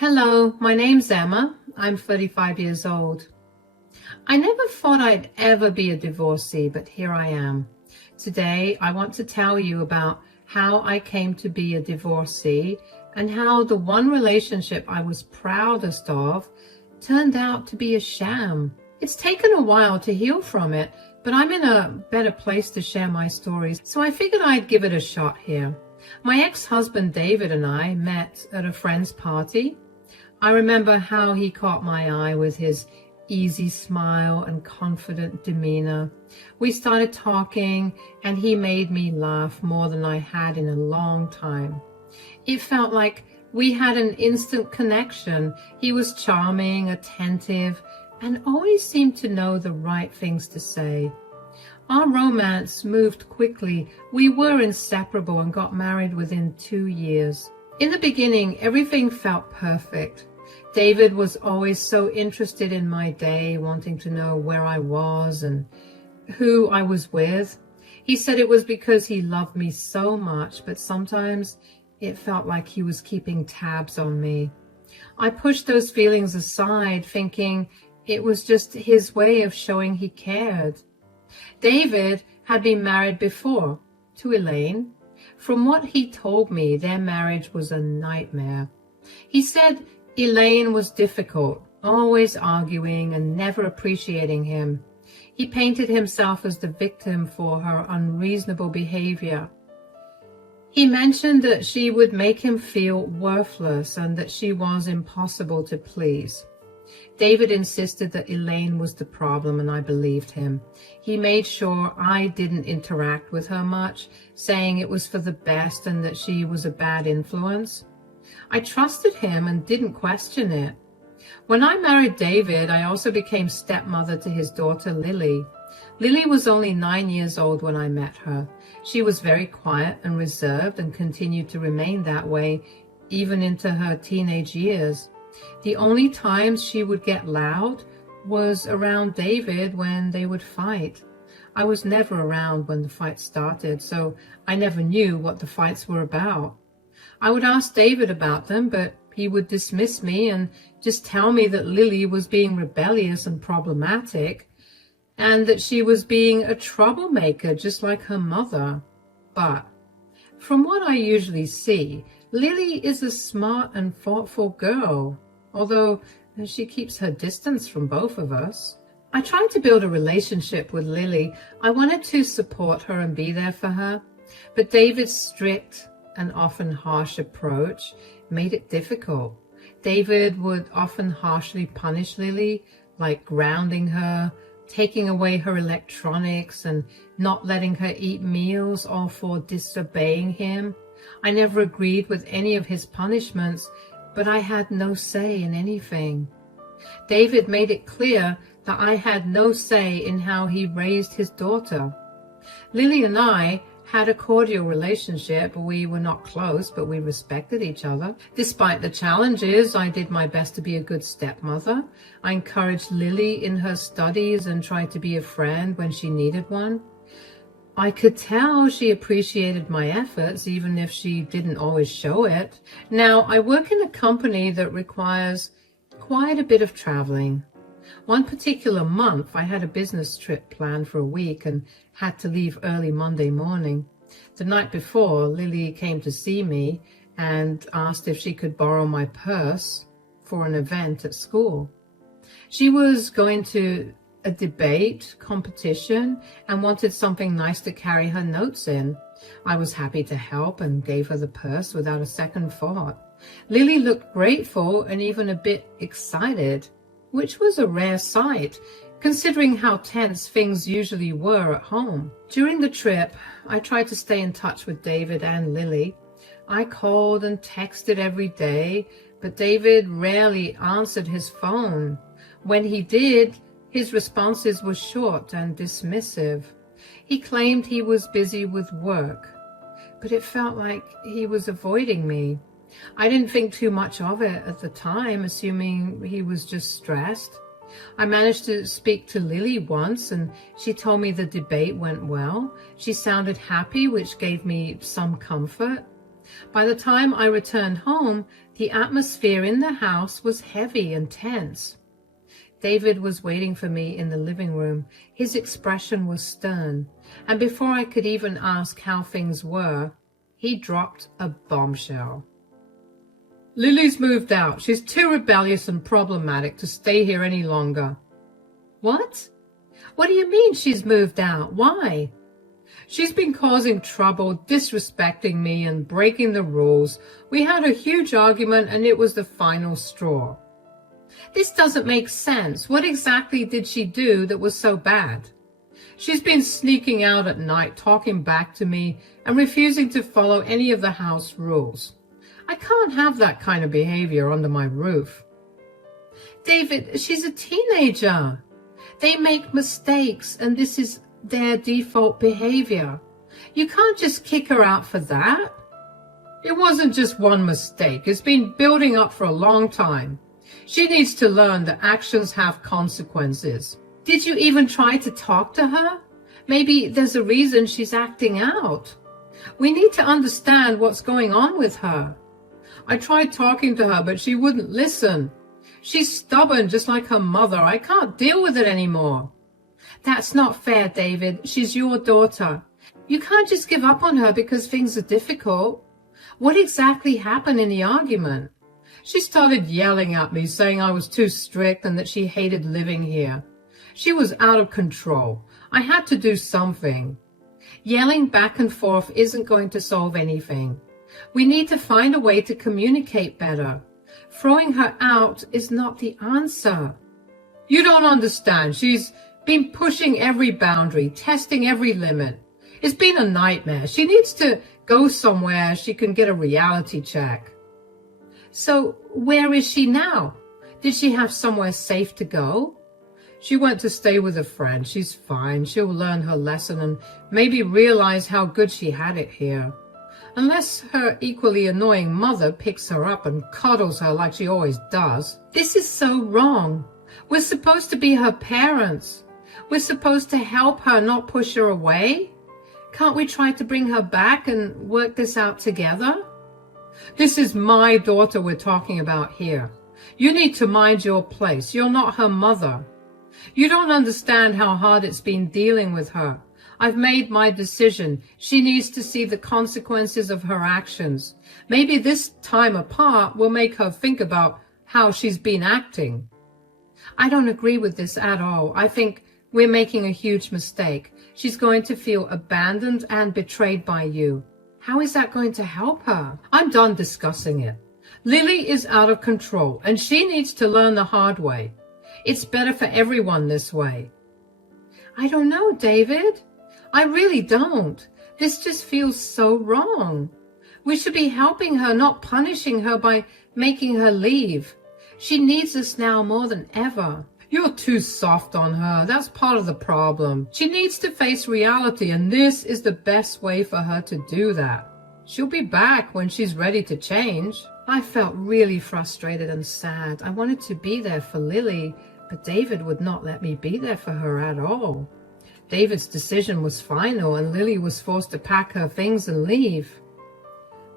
Hello, my name's Emma. I'm 35 years old. I never thought I'd ever be a divorcee, but here I am. Today, I want to tell you about how I came to be a divorcee and how the one relationship I was proudest of turned out to be a sham. It's taken a while to heal from it, but I'm in a better place to share my stories, so I figured I'd give it a shot here. My ex-husband David and I met at a friend's party. I remember how he caught my eye with his easy smile and confident demeanor. We started talking, and he made me laugh more than I had in a long time. It felt like we had an instant connection. He was charming, attentive, and always seemed to know the right things to say. Our romance moved quickly. We were inseparable and got married within 2 years. In the beginning, everything felt perfect. David was always so interested in my day, wanting to know where I was and who I was with. He said it was because he loved me so much, but sometimes it felt like he was keeping tabs on me. I pushed those feelings aside, thinking it was just his way of showing he cared. David had been married before, to Elaine. From what he told me, their marriage was a nightmare. He said Elaine was difficult, always arguing and never appreciating him. He painted himself as the victim for her unreasonable behavior. He mentioned that she would make him feel worthless and that she was impossible to please. David insisted that Elaine was the problem, and I believed him. He made sure I didn't interact with her much, saying it was for the best and that she was a bad influence. I trusted him and didn't question it. When I married David, I also became stepmother to his daughter, Lily. Lily was only 9 years old when I met her. She was very quiet and reserved and continued to remain that way even into her teenage years. The only times she would get loud was around David when they would fight. I was never around when the fight started, so I never knew what the fights were about. I would ask David about them, but he would dismiss me and just tell me that Lily was being rebellious and problematic, and that she was being a troublemaker just like her mother. But from what I usually see, Lily is a smart and thoughtful girl, although she keeps her distance from both of us. I tried to build a relationship with Lily. I wanted to support her and be there for her, but David's strict and often harsh approach made it difficult. David would often harshly punish Lily, like grounding her, taking away her electronics, and not letting her eat meals, all for disobeying him. I never agreed with any of his punishments, but I had no say in anything. David made it clear that I had no say in how he raised his daughter. Lily and I had a cordial relationship. We were not close, but we respected each other. Despite the challenges, I did my best to be a good stepmother. I encouraged Lily in her studies and tried to be a friend when she needed one. I could tell she appreciated my efforts, even if she didn't always show it. Now, I work in a company that requires quite a bit of traveling. One particular month, I had a business trip planned for a week and had to leave early Monday morning. The night before, Lily came to see me and asked if she could borrow my purse for an event at school. She was going to a debate competition and wanted something nice to carry her notes in. I was happy to help and gave her the purse without a second thought. Lily looked grateful and even a bit excited, which was a rare sight, considering how tense things usually were at home. During the trip, I tried to stay in touch with David and Lily. I called and texted every day, but David rarely answered his phone. When he did, his responses were short and dismissive. He claimed he was busy with work, but it felt like he was avoiding me. I didn't think too much of it at the time, assuming he was just stressed. I managed to speak to Lily once, and she told me the debate went well. She sounded happy, which gave me some comfort. By the time I returned home, The atmosphere in the house was heavy and tense. David was waiting for me in the living room. His expression was stern, and before I could even ask how things were, he dropped a bombshell. Lily's moved out. She's too rebellious and problematic to stay here any longer. What? What do you mean she's moved out? Why? She's been causing trouble, disrespecting me, and breaking the rules. We had a huge argument, and it was the final straw. This doesn't make sense. What exactly did she do that was so bad? She's been sneaking out at night, talking back to me, and refusing to follow any of the house rules. I can't have that kind of behavior under my roof. David, she's a teenager. They make mistakes, and this is their default behavior. You can't just kick her out for that. It wasn't just one mistake. It's been building up for a long time. She needs to learn that actions have consequences. Did you even try to talk to her? Maybe there's a reason she's acting out. We need to understand what's going on with her. I tried talking to her, but she wouldn't listen. She's stubborn, just like her mother. I can't deal with it anymore. That's not fair, David. She's your daughter. You can't just give up on her because things are difficult. What exactly happened in the argument? She started yelling at me, saying I was too strict and that she hated living here. She was out of control. I had to do something. Yelling back and forth isn't going to solve anything. We need to find a way to communicate better. Throwing her out is not the answer. You don't understand. She's been pushing every boundary, testing every limit. It's been a nightmare. She needs to go somewhere she can get a reality check. So where is she now? Did she have somewhere safe to go? She went to stay with a friend. She's fine. She'll learn her lesson and maybe realize how good she had it here. Unless her equally annoying mother picks her up and coddles her like she always does. This is so wrong. We're supposed to be her parents. We're supposed to help her, not push her away. Can't we try to bring her back and work this out together? This is my daughter we're talking about here. You need to mind your place. You're not her mother. You don't understand how hard it's been dealing with her. I've made my decision. She needs to see the consequences of her actions. Maybe this time apart will make her think about how she's been acting. I don't agree with this at all. I think we're making a huge mistake. She's going to feel abandoned and betrayed by you. How is that going to help her? I'm done discussing it. Lily is out of control, and she needs to learn the hard way. It's better for everyone this way. I don't know, David. I really don't. This just feels so wrong. We should be helping her, not punishing her by making her leave. She needs us now more than ever. You're too soft on her. That's part of the problem. She needs to face reality, and this is the best way for her to do that. She'll be back when she's ready to change. I felt really frustrated and sad. I wanted to be there for Lily, but David would not let me be there for her at all. David's decision was final, and Lily was forced to pack her things and leave.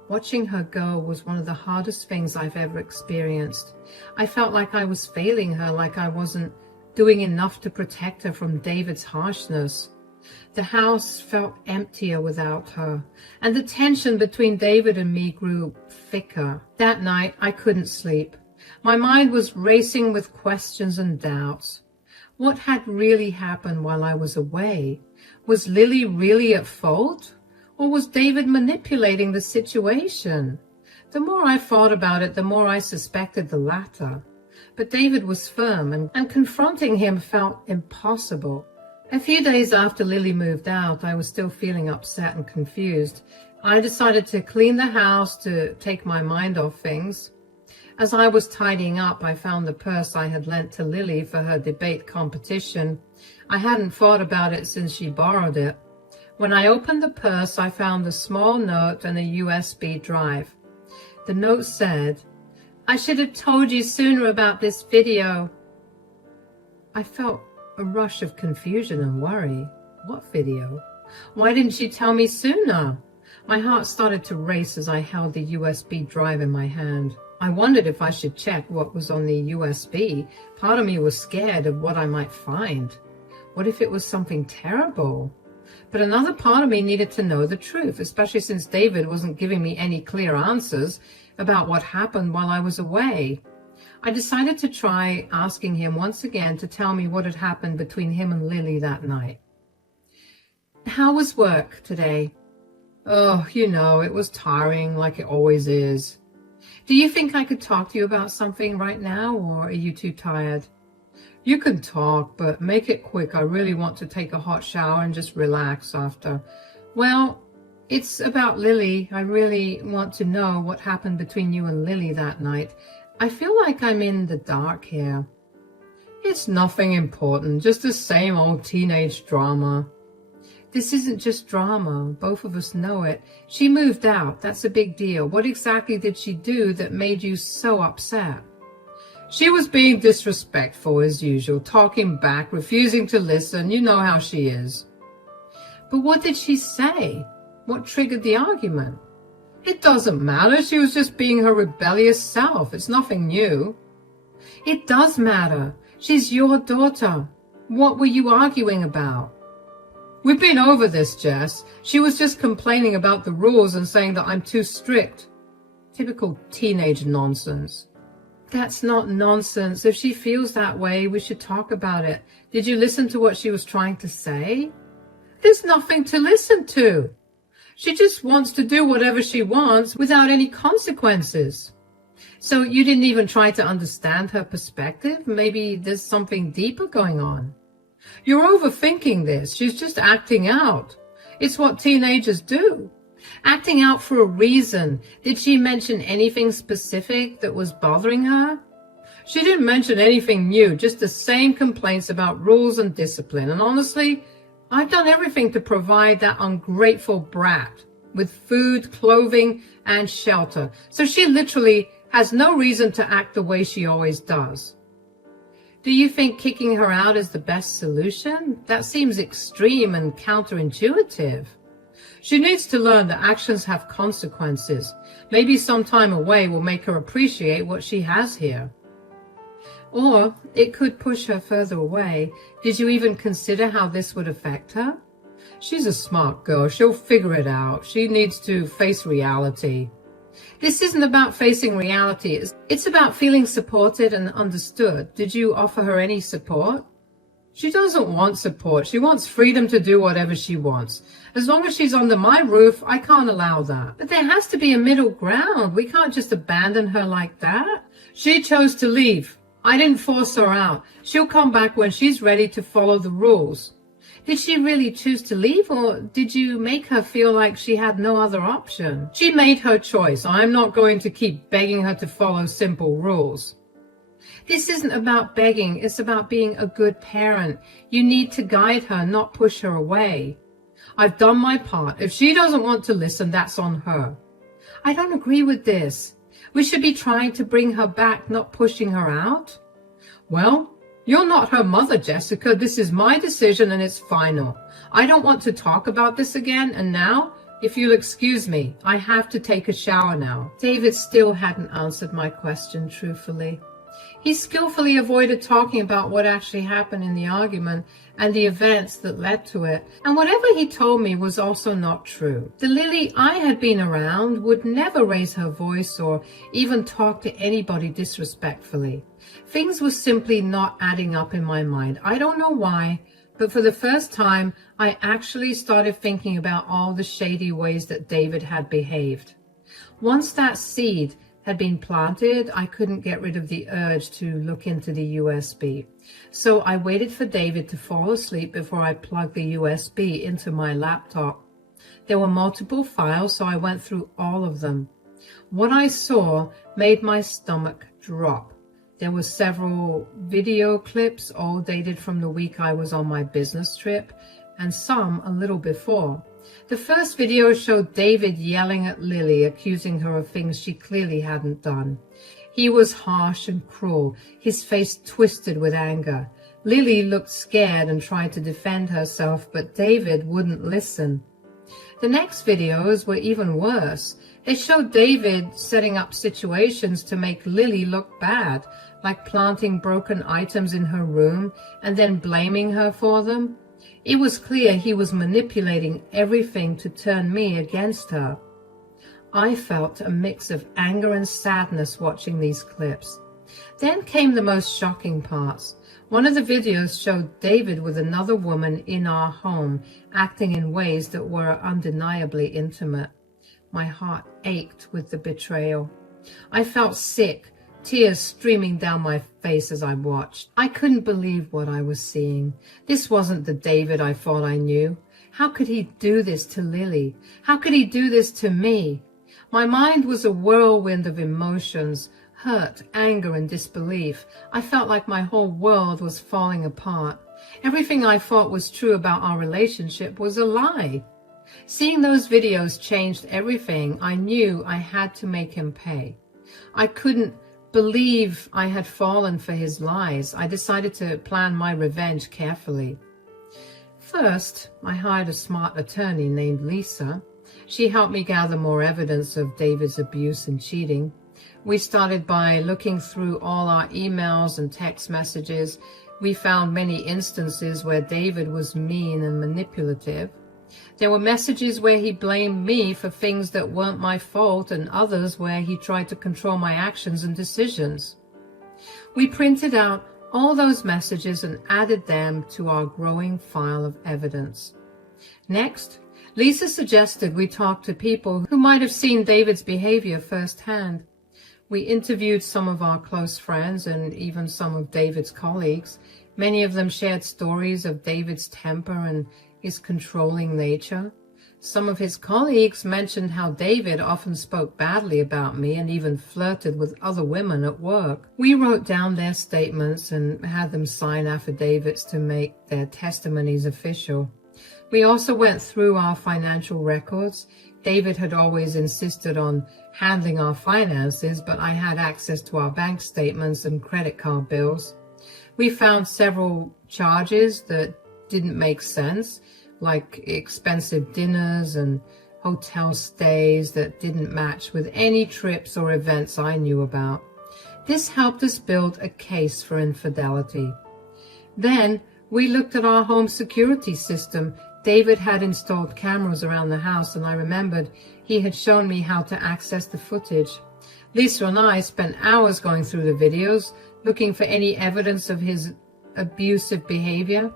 Watching her go was one of the hardest things I've ever experienced. I felt like I was failing her, like I wasn't doing enough to protect her from David's harshness. The house felt emptier without her, and the tension between David and me grew thicker. That night, I couldn't sleep. My mind was racing with questions and doubts. What had really happened while I was away? Was Lily really at fault? Or was David manipulating the situation? The more I thought about it, the more I suspected the latter. But David was firm, and confronting him felt impossible. A few days after Lily moved out, I was still feeling upset and confused. I decided to clean the house to take my mind off things. As I was tidying up, I found the purse I had lent to Lily for her debate competition. I hadn't thought about it since she borrowed it. When I opened the purse, I found a small note and a USB drive. The note said, "I should have told you sooner about this video." I felt a rush of confusion and worry. What video? Why didn't she tell me sooner? My heart started to race as I held the USB drive in my hand. I wondered if I should check what was on the USB. Part of me was scared of what I might find. What if it was something terrible? But another part of me needed to know the truth, especially since David wasn't giving me any clear answers about what happened while I was away. I decided to try asking him once again to tell me what had happened between him and Lily that night. How was work today? Oh, it was tiring like it always is. Do you think I could talk to you about something right now, or are you too tired? You can talk, but make it quick. I really want to take a hot shower and just relax after. Well, it's about Lily. I really want to know what happened between you and Lily that night. I feel like I'm in the dark here. It's nothing important, just the same old teenage drama. This isn't just drama. Both of us know it. She moved out. That's a big deal. What exactly did she do that made you so upset? She was being disrespectful as usual, talking back, refusing to listen. You know how she is. But what did she say? What triggered the argument? It doesn't matter. She was just being her rebellious self. It's nothing new. It does matter. She's your daughter. What were you arguing about? We've been over this, Jess. She was just complaining about the rules and saying that I'm too strict. Typical teenage nonsense. That's not nonsense. If she feels that way, we should talk about it. Did you listen to what she was trying to say? There's nothing to listen to. She just wants to do whatever she wants without any consequences. So you didn't even try to understand her perspective? Maybe there's something deeper going on. You're overthinking this. She's just acting out. It's what teenagers do. Acting out for a reason. Did she mention anything specific that was bothering her? She didn't mention anything new, just the same complaints about rules and discipline. And honestly, I've done everything to provide that ungrateful brat with food, clothing, and shelter. So she literally has no reason to act the way she always does. Do you think kicking her out is the best solution? That seems extreme and counterintuitive. She needs to learn that actions have consequences. Maybe some time away will make her appreciate what she has here. Or it could push her further away. Did you even consider how this would affect her? She's a smart girl. She'll figure it out. She needs to face reality. This isn't about facing reality. It's about feeling supported and understood. Did you offer her any support? She doesn't want support. She wants freedom to do whatever she wants. As long as she's under my roof, I can't allow that. But there has to be a middle ground. We can't just abandon her like that. She chose to leave. I didn't force her out. She'll come back when she's ready to follow the rules. Did she really choose to leave, or did you make her feel like she had no other option? She made her choice. I'm not going to keep begging her to follow simple rules. This isn't about begging. It's about being a good parent. You need to guide her, not push her away. I've done my part. If she doesn't want to listen, that's on her. I don't agree with this. We should be trying to bring her back, not pushing her out. Well, you're not her mother, Jessica. This is my decision and it's final. I don't want to talk about this again, and now, if you'll excuse me, I have to take a shower now. David still hadn't answered my question truthfully. He skillfully avoided talking about what actually happened in the argument and the events that led to it, and whatever he told me was also not true. The Lily I had been around would never raise her voice or even talk to anybody disrespectfully. Things were simply not adding up in my mind. I don't know why, but for the first time, I actually started thinking about all the shady ways that David had behaved. Once that seed had been planted, I couldn't get rid of the urge to look into the USB. So I waited for David to fall asleep before I plugged the USB into my laptop. There were multiple files, so I went through all of them. What I saw made my stomach drop. There were several video clips, all dated from the week I was on my business trip, and some a little before. The first video showed David yelling at Lily, accusing her of things she clearly hadn't done. He was harsh and cruel, his face twisted with anger. Lily looked scared and tried to defend herself, but David wouldn't listen. The next videos were even worse. They showed David setting up situations to make Lily look bad, like planting broken items in her room and then blaming her for them. It was clear he was manipulating everything to turn me against her. I felt a mix of anger and sadness watching these clips. Then came the most shocking parts. One of the videos showed David with another woman in our home, acting in ways that were undeniably intimate. My heart ached with the betrayal. I felt sick, tears streaming down my face as I watched. I couldn't believe what I was seeing. This wasn't the David I thought I knew. How could he do this to Lily? How could he do this to me? My mind was a whirlwind of emotions, hurt, anger, and disbelief. I felt like my whole world was falling apart. Everything I thought was true about our relationship was a lie. Seeing those videos changed everything. I knew I had to make him pay. I couldn't believe I had fallen for his lies. I decided to plan my revenge carefully. First, I hired a smart attorney named Lisa. She helped me gather more evidence of David's abuse and cheating. We started by looking through all our emails and text messages. We found many instances where David was mean and manipulative. There were messages where he blamed me for things that weren't my fault and others where he tried to control my actions and decisions. We printed out all those messages and added them to our growing file of evidence. Next, Lisa suggested we talk to people who might have seen David's behavior firsthand. We interviewed some of our close friends and even some of David's colleagues. Many of them shared stories of David's temper and his controlling nature. Some of his colleagues mentioned how David often spoke badly about me and even flirted with other women at work. We wrote down their statements and had them sign affidavits to make their testimonies official. We also went through our financial records. David had always insisted on handling our finances, but I had access to our bank statements and credit card bills. We found several charges that didn't make sense, like expensive dinners and hotel stays that didn't match with any trips or events I knew about. This helped us build a case for infidelity. Then we looked at our home security system. David had installed cameras around the house, and I remembered he had shown me how to access the footage. Lisa and I spent hours going through the videos, looking for any evidence of his abusive behavior.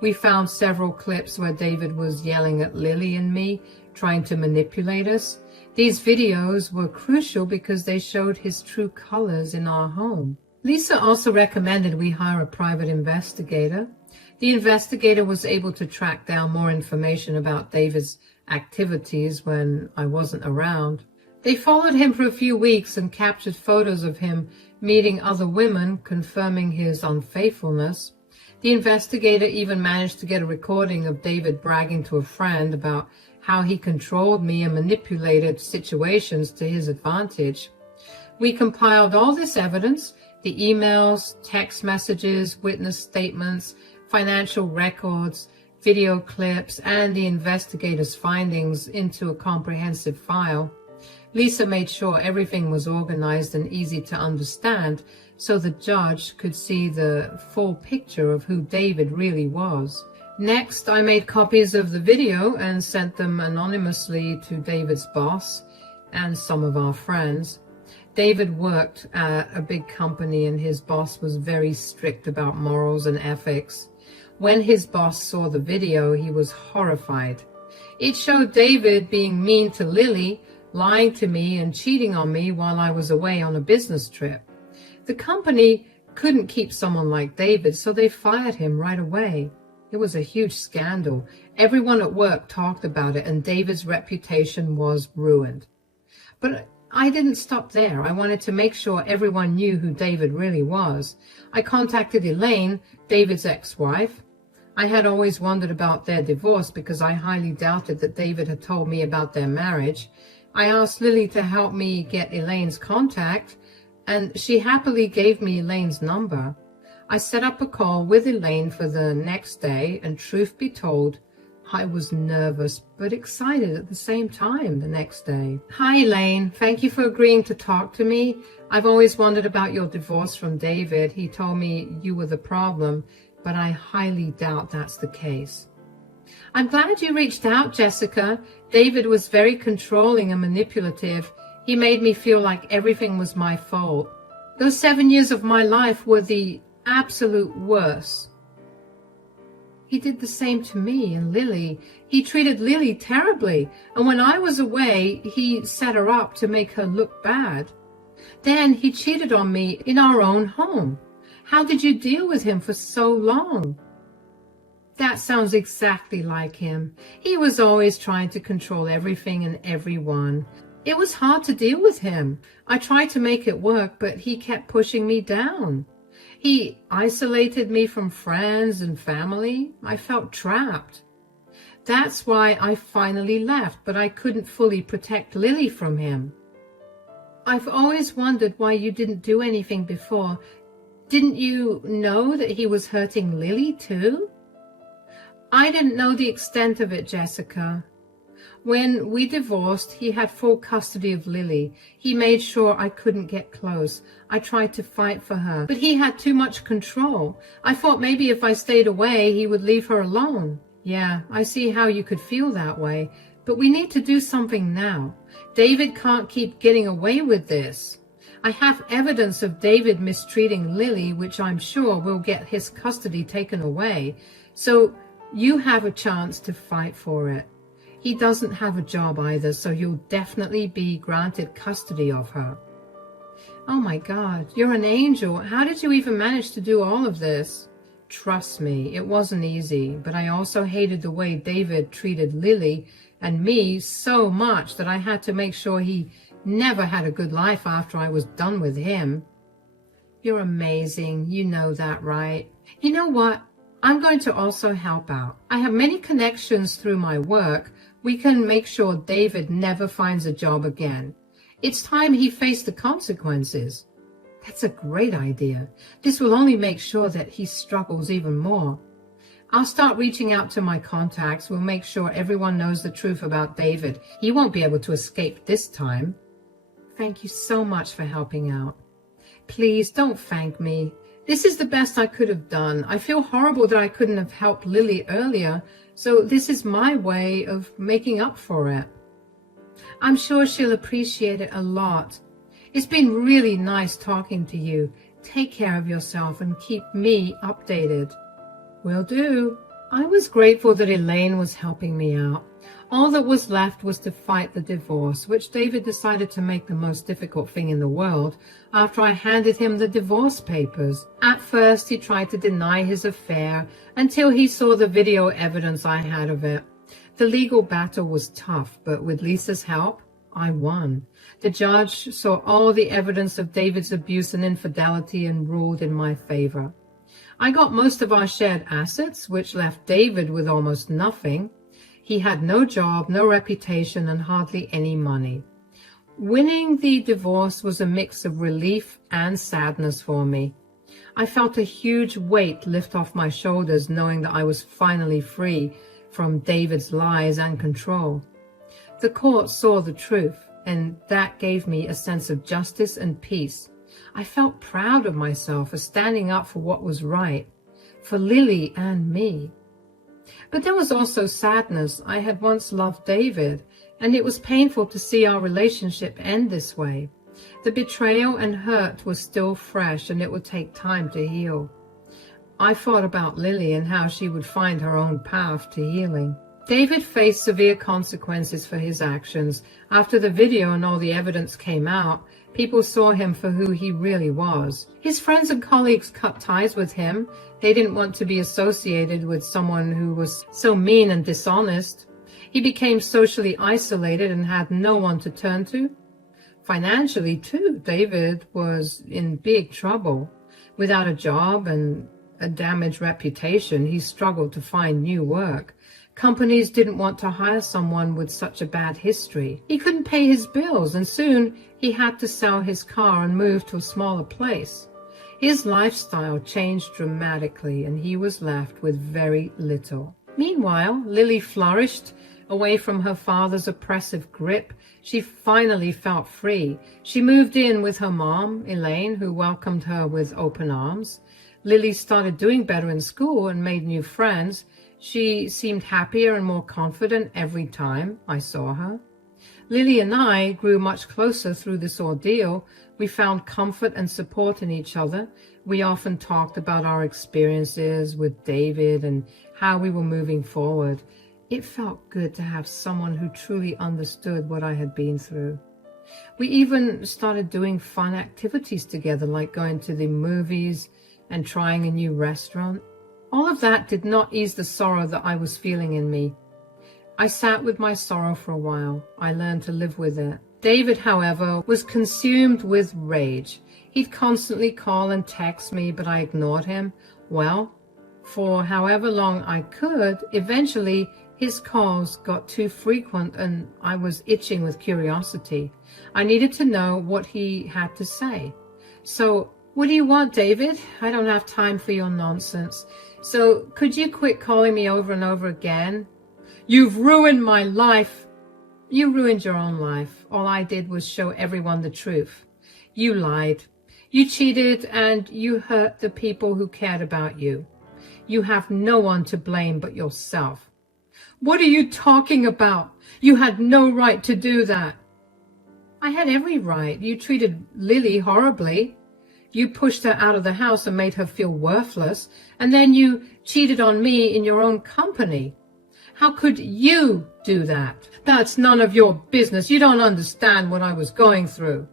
We found several clips where David was yelling at Lily and me, trying to manipulate us. These videos were crucial because they showed his true colors in our home. Lisa also recommended we hire a private investigator. The investigator was able to track down more information about David's activities when I wasn't around. They followed him for a few weeks and captured photos of him meeting other women, confirming his unfaithfulness. The investigator even managed to get a recording of David bragging to a friend about how he controlled me and manipulated situations to his advantage. We compiled all this evidence, the emails, text messages, witness statements, financial records, video clips, and the investigator's findings into a comprehensive file. Lisa made sure everything was organized and easy to understand so the judge could see the full picture of who David really was. Next, I made copies of the video and sent them anonymously to David's boss and some of our friends. David worked at a big company and his boss was very strict about morals and ethics. When his boss saw the video, he was horrified. It showed David being mean to Lily, lying to me and cheating on me while I was away on a business trip. The company couldn't keep someone like David, so they fired him right away. It was a huge scandal. Everyone at work talked about it, and David's reputation was ruined. But I didn't stop there. I wanted to make sure everyone knew who David really was. I contacted Elaine, David's ex-wife. I had always wondered about their divorce because I highly doubted that David had told me about their marriage. I asked Lily to help me get Elaine's contact, and she happily gave me Elaine's number. I set up a call with Elaine for the next day, and truth be told, I was nervous but excited at the same time the next day. Hi, Elaine. Thank you for agreeing to talk to me. I've always wondered about your divorce from David. He told me you were the problem, but I highly doubt that's the case. I'm glad you reached out, Jessica. David was very controlling and manipulative. He made me feel like everything was my fault. Those 7 years of my life were the absolute worst. He did the same to me and Lily. He treated Lily terribly, and when I was away, he set her up to make her look bad. Then he cheated on me in our own home. How did you deal with him for so long? That sounds exactly like him. He was always trying to control everything and everyone. It was hard to deal with him. I tried to make it work, but he kept pushing me down. He isolated me from friends and family. I felt trapped. That's why I finally left, but I couldn't fully protect Lily from him. I've always wondered why you didn't do anything before. Didn't you know that he was hurting Lily too? I didn't know the extent of it, Jessica. When we divorced, he had full custody of Lily. He made sure I couldn't get close. I tried to fight for her, but he had too much control. I thought maybe if I stayed away, he would leave her alone. Yeah, I see how you could feel that way, but we need to do something now. David can't keep getting away with this. I have evidence of David mistreating Lily, which I'm sure will get his custody taken away. So you have a chance to fight for it. He doesn't have a job either, so you'll definitely be granted custody of her. Oh my God, you're an angel. How did you even manage to do all of this? Trust me, it wasn't easy, but I also hated the way David treated Lily and me so much that I had to make sure he never had a good life after I was done with him. You're amazing. You know that, right? You know what? I'm going to also help out. I have many connections through my work. We can make sure David never finds a job again. It's time he faced the consequences. That's a great idea. This will only make sure that he struggles even more. I'll start reaching out to my contacts. We'll make sure everyone knows the truth about David. He won't be able to escape this time. Thank you so much for helping out. Please don't thank me. This is the best I could have done. I feel horrible that I couldn't have helped Lily earlier, so this is my way of making up for it. I'm sure she'll appreciate it a lot. It's been really nice talking to you. Take care of yourself and keep me updated. Will do. I was grateful that Elaine was helping me out. All that was left was to fight the divorce, which David decided to make the most difficult thing in the world after I handed him the divorce papers. At first, he tried to deny his affair until he saw the video evidence I had of it. The legal battle was tough, but with Lisa's help, I won. The judge saw all the evidence of David's abuse and infidelity and ruled in my favor. I got most of our shared assets, which left David with almost nothing. He had no job, no reputation, and hardly any money. Winning the divorce was a mix of relief and sadness for me. I felt a huge weight lift off my shoulders knowing that I was finally free from David's lies and control. The court saw the truth, and that gave me a sense of justice and peace. I felt proud of myself for standing up for what was right, for Lily and me. But there was also sadness. I had once loved David, and it was painful to see our relationship end this way. The betrayal and hurt was still fresh, and it would take time to heal. I thought about Lily and how she would find her own path to healing. David faced severe consequences for his actions. After the video and all the evidence came out, people saw him for who he really was. His friends and colleagues cut ties with him. They didn't want to be associated with someone who was so mean and dishonest. He became socially isolated and had no one to turn to. Financially, too, David was in big trouble. Without a job and a damaged reputation, he struggled to find new work. Companies didn't want to hire someone with such a bad history. He couldn't pay his bills, and soon he had to sell his car and move to a smaller place. His lifestyle changed dramatically, and he was left with very little. Meanwhile, Lily flourished away from her father's oppressive grip. She finally felt free. She moved in with her mom, Elaine, who welcomed her with open arms. Lily started doing better in school and made new friends. She seemed happier and more confident every time I saw her. Lily and I grew much closer through this ordeal. We found comfort and support in each other. We often talked about our experiences with David and how we were moving forward. It felt good to have someone who truly understood what I had been through. We even started doing fun activities together, like going to the movies and trying a new restaurant. All of that did not ease the sorrow that I was feeling in me. I sat with my sorrow for a while. I learned to live with it. David, however, was consumed with rage. He'd constantly call and text me, but I ignored him. Well, for however long I could, eventually his calls got too frequent and I was itching with curiosity. I needed to know what he had to say. So, what do you want, David? I don't have time for your nonsense. So, could you quit calling me over and over again? You've ruined my life. You ruined your own life. All I did was show everyone the truth. You lied. You cheated and you hurt the people who cared about you. You have no one to blame but yourself. What are you talking about? You had no right to do that. I had every right. You treated Lily horribly. You pushed her out of the house and made her feel worthless. And then you cheated on me in your own company. How could you do that? That's none of your business. You don't understand what I was going through.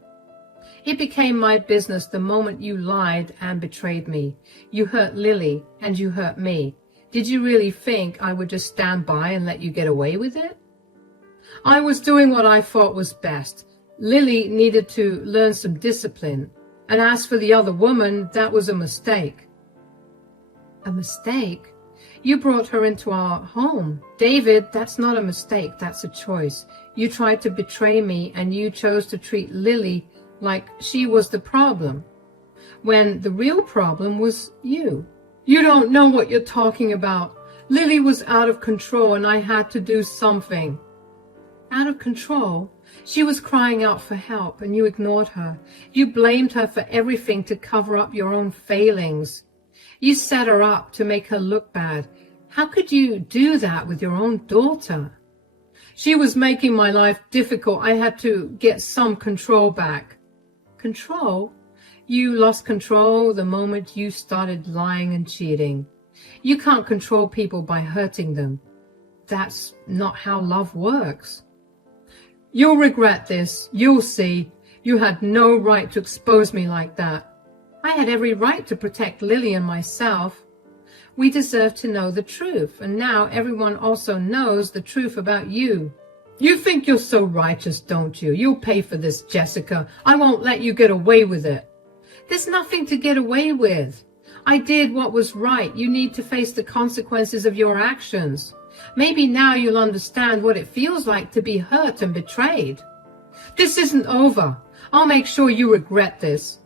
It became my business the moment you lied and betrayed me. You hurt Lily and you hurt me. Did you really think I would just stand by and let you get away with it? I was doing what I thought was best. Lily needed to learn some discipline. And as for the other woman, that was a mistake. A mistake? You brought her into our home. David, that's not a mistake, that's a choice. You tried to betray me and you chose to treat Lily like she was the problem, when the real problem was you. You don't know what you're talking about. Lily was out of control and I had to do something. Out of control? She was crying out for help and you ignored her. You blamed her for everything to cover up your own failings. You set her up to make her look bad. How could you do that with your own daughter? She was making my life difficult. I had to get some control back. Control? You lost control the moment you started lying and cheating. You can't control people by hurting them. That's not how love works. You'll regret this. You'll see. You had no right to expose me like that. I had every right to protect Lily and myself. We deserve to know the truth, and now everyone also knows the truth about you. You think you're so righteous, don't you? You'll pay for this, Jessica. I won't let you get away with it. There's nothing to get away with. I did what was right. You need to face the consequences of your actions. Maybe now you'll understand what it feels like to be hurt and betrayed. This isn't over. I'll make sure you regret this.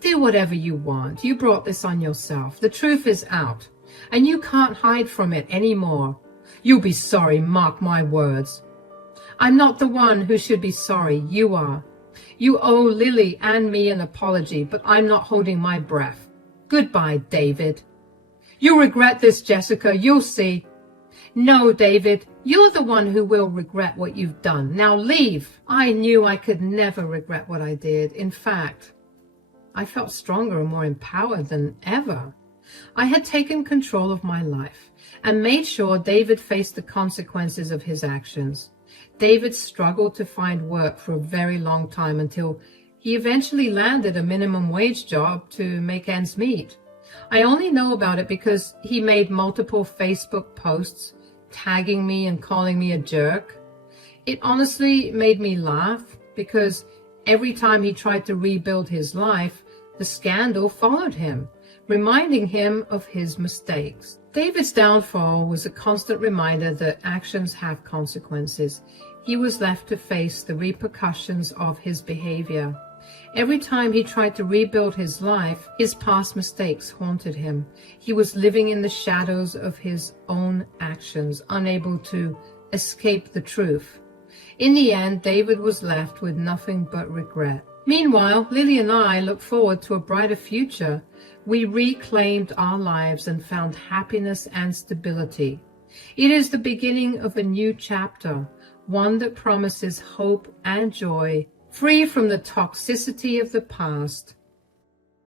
Do whatever you want. You brought this on yourself. The truth is out, and you can't hide from it anymore. You'll be sorry, mark my words. I'm not the one who should be sorry. You are. You owe Lily and me an apology, but I'm not holding my breath. Goodbye, David. You'll regret this, Jessica. You'll see. No, David, you're the one who will regret what you've done. Now leave. I knew I could never regret what I did. In fact, I felt stronger and more empowered than ever. I had taken control of my life and made sure David faced the consequences of his actions. David struggled to find work for a very long time until he eventually landed a minimum wage job to make ends meet. I only know about it because he made multiple Facebook posts tagging me and calling me a jerk. It honestly made me laugh because every time he tried to rebuild his life, the scandal followed him, reminding him of his mistakes. David's downfall was a constant reminder that actions have consequences. He was left to face the repercussions of his behavior. Every time he tried to rebuild his life, his past mistakes haunted him. He was living in the shadows of his own actions, unable to escape the truth. In the end, David was left with nothing but regret. Meanwhile, Lily and I look forward to a brighter future. We reclaimed our lives and found happiness and stability. It is the beginning of a new chapter, one that promises hope and joy, free from the toxicity of the past.